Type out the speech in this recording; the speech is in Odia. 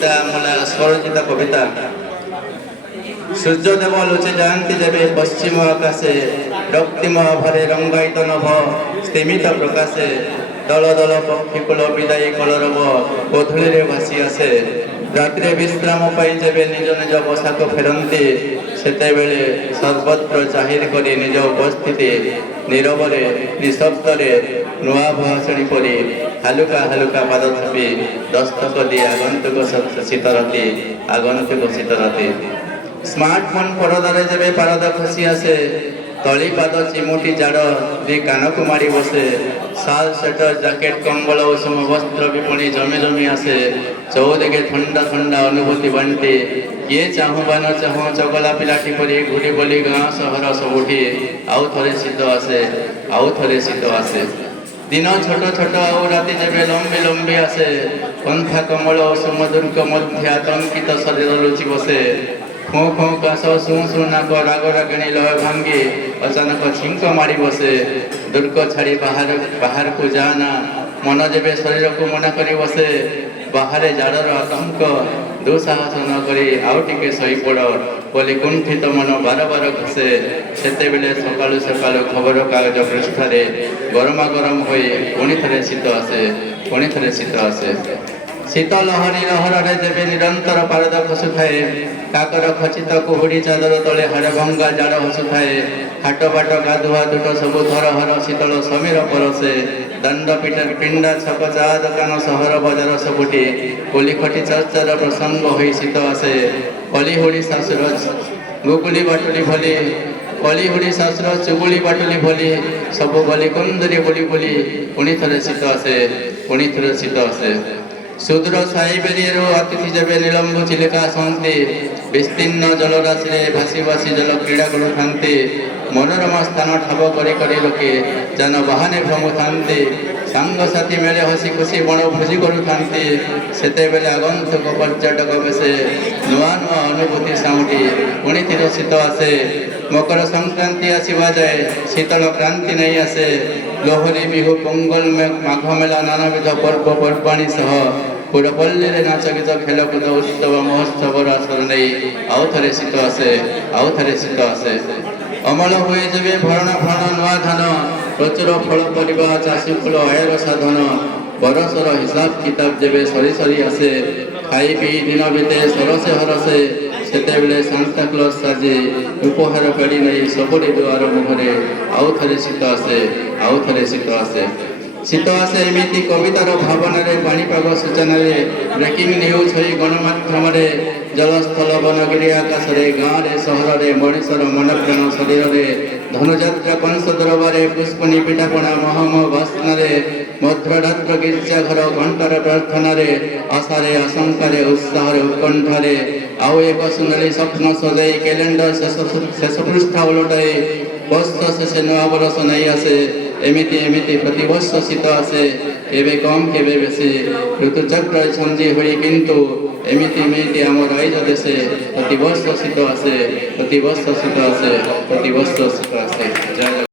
কবিতা মোলা স্বরচিত কবিতা। সূর্যদেব লুচি যাଆନ୍ତି যেবে পশ্চিম আকাশে, রক্তিম ভরে রঙ্গায়িত নভ স্তিমিত প্রকাশে, দল দল পক্ষীকুল বিদায়ী কলরব গোধূলিরে ভাসি আসে। রাত্রে বিশ্রাম পাই যেবে নিজ নিজ বসাକୁ ফেরନ୍ତି, সেତେବେଳେ সর্বত্র জাহির করে নিজ উপস্থিতি। নীরবরে নিঃশব্দরে নূଆ ভাষଣୀ পରି ହାଲୁକା ହାଲୁକା ପାଦ ଥାପି ଦସ୍ତକ ଦିଏ আগন্তুক ଶୀତରାତି, আগন্তুক ଶୀତରାତି। স্মার্টফোন পরদারে যেবে পারদা খসি আসে, তলি পাদ চিমুটি জাড় দি কানকু মারি বসে। শাল স্বেটার জ্যাকেট কম্বল উষুম বস্ত্র বিপণী জমে জমি আসে। চৌদিকে ঠান্ডা ঠান্ডা অনুভূতি বান্টি, কিଏ চাହୁଁ ବା ନ ଚାହୁଁ ଚଗଲା ପିଲାଟି ପରି ଘୁରି ବୋଲି ଗାଁ ସହର ସବୁଠି ଆଉ ଥରେ ଶୀତ ଆସେ, ଆଉ ଥରେ ଶୀତ ଆସେ। ଦିନ ଛୋଟ ଛୋଟ ଆଉ ରାତି ଯେବେ ଲମ୍ବି ଲମ୍ବି ଆସେ, ପନ୍ଥା କମଳ ଉଷୁମ ଦୁର୍ଗ ମଧ୍ୟ ଆତଙ୍କିତ ଶରୀର ଲୁଚି ବସେ। ଖୁଁ ଖୁଁ କାଶ ଶୁଁ ଶୁଁ ନାକ ରାଗ ରାଗିଣୀ ଲୟ ଭାଙ୍ଗି ଅଚାନକ ଛିଙ୍କ ମାରି ବସେ। ଦୁର୍ଗ ଛାଡ଼ି ବାହାରକୁ ଯାଆନା, ମନ ଯେବେ ଶରୀରକୁ ମନା କରି ବସେ। ବାହାରେ ଜାଡ଼ର ଆତଙ୍କ, ଦୁଃସାହସ ନ କରି ଆଉ ଟିକେ ଶୋଇପଡ଼ ବୋଲି କୁଣ୍ଠିତ ମନ ବାର ବାର ଘସେ। ସେତେବେଳେ ସକାଳୁ ସକାଳୁ ଖବରକାଗଜ ପୃଷ୍ଠାରେ ଗରମା ଗରମ ହୋଇ ପୁଣି ଥରେ ଶୀତ ଆସେ, ପୁଣି ଥରେ ଶୀତ ଆସେ। ଶୀତ ଲହରୀ ଲହରରେ ଯେବେ ନିରନ୍ତର ପାରଦ ଖସୁଥାଏ, କାକର ଖଚିତ କୁହୁଡ଼ି ଚାଦର ତଳେ ହାଡ଼ଭଙ୍ଗା ଜାଡ଼ ହସୁଥାଏ। ହାଟ ବାଟ ଗାଧୁଆ ଦୁଟ ସବୁ ଧର ହର ଶୀତଳ ସମୀର ପରସେ। ଦଣ୍ଡ ପିଣ୍ଡା ଛକ ଚା ଦୋକାନ ସହର ବଜାର ସବୁଠି କୋଲି ଖଟି ଚର୍ଚ୍ଚାର ପ୍ରସଙ୍ଗ ହୋଇ ଶୀତ ଆସେ। କଳିହୁଡ଼ି ଶାଶୁର ଗୁଗୁଲି ବାଟୁଳି ଭଲି, କଳିହୁଡ଼ି ଶାଶୁର ଚୁଗୁଳି ବାଟୁଳି ଭଲି ସବୁ ଗଲି କୁନ୍ଦରୀ ବୁଲି ବୁଲି ପୁଣି ଥରେ ଶୀତ ଆସେ, ପୁଣି ଥରେ ଶୀତ ଆସେ। ସୁଦୂର ସାଇବେରିଆରୁ ଅତିଥି ଯେବେ ନିଳମ୍ବୁ ଚିଲିକା ଆସନ୍ତି, ବିସ୍ତୀର୍ଣ୍ଣ ଜଳରାଶିରେ ଭାସି ଭାସି ଜଳ କ୍ରୀଡ଼ା କରୁଥାନ୍ତି। ମନୋରମା ସ୍ଥାନ ଠାବ କରି କରି ଲୋକେ ଯାନବାହନେ ଭ୍ରମୁଥାନ୍ତି। ସାଙ୍ଗସାଥି ମେଳେ ହସି ଖୁସି ବଣଭୋଜି କରୁଥାନ୍ତି। ସେତେବେଳେ ଆଗନ୍ତୁକ ପର୍ଯ୍ୟଟକ ବେଶେ ନୂଆ ନୂଆ ଅନୁଭୂତି ସାଉଁଟି ପୁଣି ଥରେ ଶୀତ ଆସେ। ମକର ସଂକ୍ରାନ୍ତି ଆସିବା ଯାଏ ଶୀତଳ କ୍ରାନ୍ତି ନେଇ ଆସେ। ଲୋହରୀ ବିହୁ ପୋଙ୍ଗଲ ମାଘ ମେଳା ନାନାବିଧ ପର୍ବପର୍ବାଣୀ ସହ ପୁରପଲ୍ଲୀରେ ନାଚ ଗୀତ ଖେଳକୁଦ ଉତ୍ସବ ମହୋତ୍ସବର ଆସର ନେଇ ଆଉ ଥରେ ଶୀତ ଆସେ, ଆଉ ଥରେ ଶୀତ ଆସେ। ଅମଳ ହୁଏ ଯେବେ ଭରଣ ଭରଣ ନୂଆ ଧାନ, ପ୍ରଚୁର ଫଳ ପରିବା ଚାଷୀ ଫୁଲ ଆୟର ସାଧନ। ବରଷର ହିସାବ କିତାବ ଯେବେ ସରି ସରି ଆସେ, ଖାଇ ପିଇ ଦିନ ବିତେ ସରସେ ହରସେ। ସେତେବେଳେ ସାନ୍ତାକ୍ଲଜ ସାଜି ଉପହାର ପେଡ଼ି ନେଇ ସବୁରି ଦୁଆର ମୁହଁରେ ଆଉ ଥରେ ଶୀତ ଆସେ, ଆଉ ଥରେ ଶୀତ ଆସେ। ଶୀତ ଆସେ ଏମିତି କବିତାର ଭାବନାରେ, ପାଣିପାଗ ସୂଚନାରେ, ବ୍ରେକିଂ ନ୍ୟୁଜ୍ ହୋଇ ଗଣମାଧ୍ୟମରେ। ଜଳସ୍ଥଳ ବନଗିରି ଆକାଶରେ, ଗାଁରେ ସହରରେ, ମଣିଷର ମନପ୍ରାଣ ଶରୀରରେ। ଧନୁଯାତ୍ରା କଂସ ଦରବାରେ, ପୁଷ୍ପୁନି ପିଠାପଣା ମହମ ବାସ୍ନାରେ। ମଧ୍ୟରାତ୍ର ଗିର୍ଜାଘର ଘଣ୍ଟାର ପ୍ରାର୍ଥନାରେ, ଆଶାରେ ଆଶଙ୍କାରେ ଉତ୍ସାହରେ ଉତ୍କଣ୍ଠାରେ। ଆଉ ଏକ ସୁନେଲି ସ୍ୱପ୍ନ ସଜାଇ କ୍ୟାଲେଣ୍ଡର ଶେଷ ପୃଷ୍ଠା ଓଲଟାଇ ବର୍ଷ ଶେଷେ ନୂଆ ବରଷ ନେଇ ଆସେ। ଏମିତି ଏମିତି ପ୍ରତିବର୍ଷ ଶୀତ ଆସେ, କେବେ କମ୍ କେବେ ବେଶୀ। ଋତୁଚକ୍ର ଛନ୍ଦି ହୋଇ କିନ୍ତୁ ଏମିତି ଏମିତି ଆମ ରାଇଜ ଦେଶେ ପ୍ରତିବର୍ଷ ଶୀତ ଆସେ, ପ୍ରତିବର୍ଷ ଶୀତ ଆସେ, ପ୍ରତିବର୍ଷ ଶୀତ ଆସେ। ଜୟ